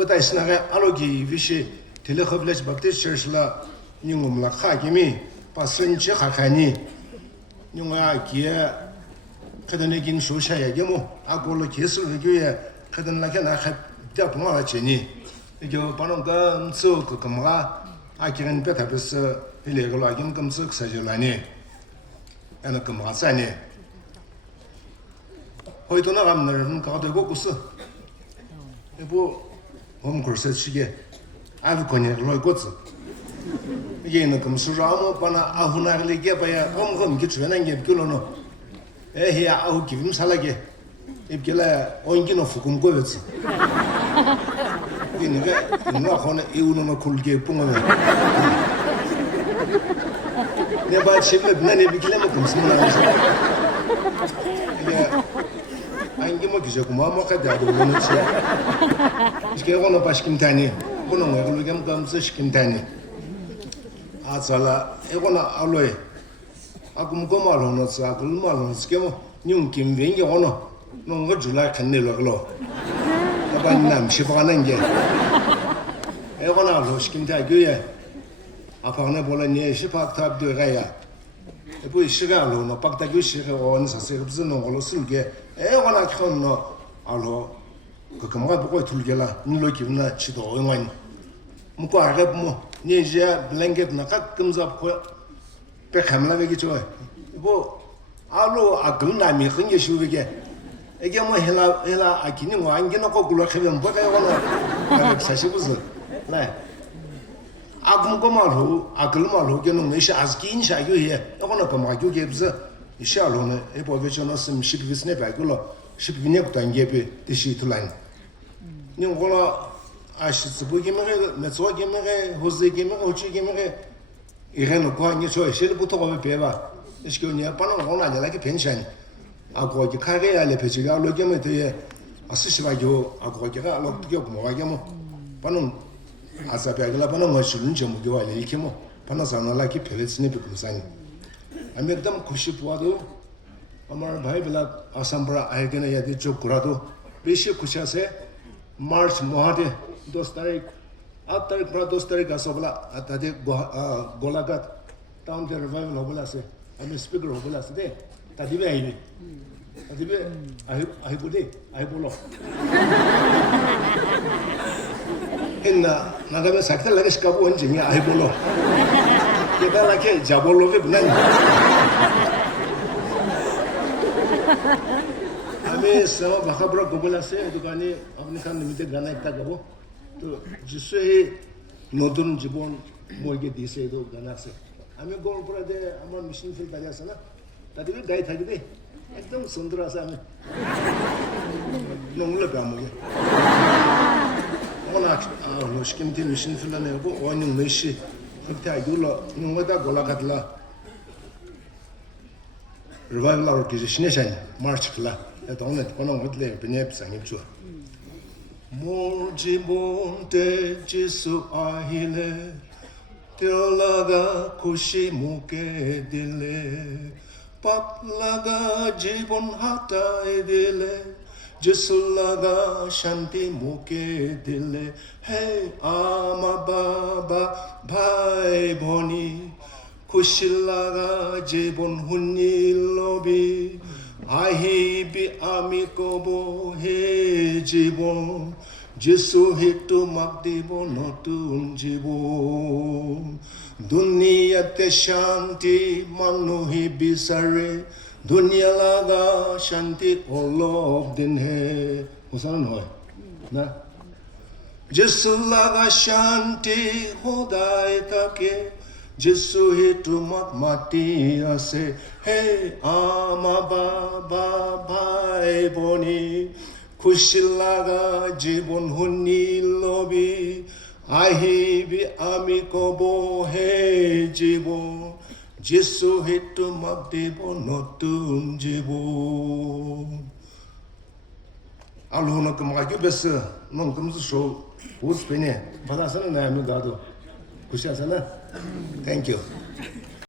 Bataisnaga alogi vishi telehovlech bakti churchla nyungum la khagimi pasenche khakani nyunga gie kadanegin shosha yagemo agolo kesul gye kadan la kana khat da puma cheni yo banonga mso ko kamga akiren beta bes ilegolo agin kamso ksajolani ana kamga sani hoydona gamnarın kadego kusu bu homkurset shige av konye loygots yene kamso ramo bana ahunarle gebaya omgom gitrenan gebgolono ya au givim salage ibgela ongino fukum govets 이게 누나하고는 이우는 굴게 뿡어요. 내가 집에 맨에 비킬레면 금스나서. 이게 안기 뭐 기저고 뭐 먹어도 그러는지. 이게 오늘 바시킴다니. 오늘 왜 그러게 감스 시킴다니. 아살라 이거나 알로에. 아금 고마로는 사글 말은 스케모 뇽김 뱅게 오늘 농거 줄라 칸네로글로. 반남 시바는 게 에고나 로시킨다 교회 아파네 볼라니 시파탑도 가야 그 시간으로 너 박다 교시가 원사세 무슨 걸로 쓸게 에고나 촌노 알로 그 뭐가 보고 둘게라 눌러 기분나 치도 응원 뭐고 알아 뭐 니제 블랭켓 나 가끔 잡고 백함라게 좋아 뭐 알로 아글나미 흔게 쉬우게 이게 뭐 해라 아기는 뭐 안기는 거 굴러 가면 뭐가 이거는 사실부스 네 아금고마로 아글마로 게는 메시 아스긴 샤교에 이거는 범하교게 부서 이샤로는 에보베션은 심십비스네 발굴로 십비네 단계비 뜻이 둘란 님고라 아시스부기메 메소기메 호즈기메 오치기메 이래는 거기 저 실부터 거기 배봐 이시교냐 빠는 거는 아니라 펜션 아고기 카게야 레페지가 로게메 되에 아스시바교 아고기가 로게 뭐가게모 바는 아사베글라 바는 것은 좀 교와 이렇게모 바나사나라기 페레스네 비고사니 아메담 쿠시부아도 아마 바이블라 아삼브라 알게네 야디 쪽구라도 비시 쿠샤세 마르치 모하데 도스타리 아타리 프라도스타리 가소블라 아타데 골라갓 다운 데 리바이벌 호블라세 아메 스피커 호블라세 tadibe aini tadibe aibode aibolo inna nagame sakta lage skabu onjingi aibolo kita lage jabolo ke bulan ame sama bakabra gobola se dukani apni kan nimite gana ekta gabo to jisse nodun jibon moige dise do gana se ame golpura de amar mission field daja sana tadi भी गाय था कि एकदम सुंदर आसा में नंगले गामगे ओना लोस्किमती मिशन फिलने को ओनी मेशी फिरते आगुलो नंगदा गोलागतला रिवाइवल ऑर्गेनाइजेशन मार्च खला एतोने कोन गतले बेनेप सांगिबजो मोजिबोंते जिसु आहिले तेलागा खुशी मुके दिले पाप लगा जीवन हटाए दिले जिसु लगा शांति मुके दिले हे आमा बाबा भाई भनी खुशी लगा जीवन हुनी लोबी आही भी आमी कोबो हे जीवन जिसु हितु मक्दिबो नतुन जीवन दुनियाते शांति मानुही बिसारे दुनिया लगा शांति ओलोक दिन है मुसलन होय ना जिसु लगा शांति होदाय ताके जिसु हितु मत माती आसे हे आमा बाबा भाई बनी खुशी लगा जीवन हुनी लोबी আহিবি আমি কব হে জীবন যিশু হেতু মাক দিব নতুন জীবন 알로는 그 뭐가 교배스 넌 금수 쇼 우스페네 받아서는 나면 가도 구시하잖아 땡큐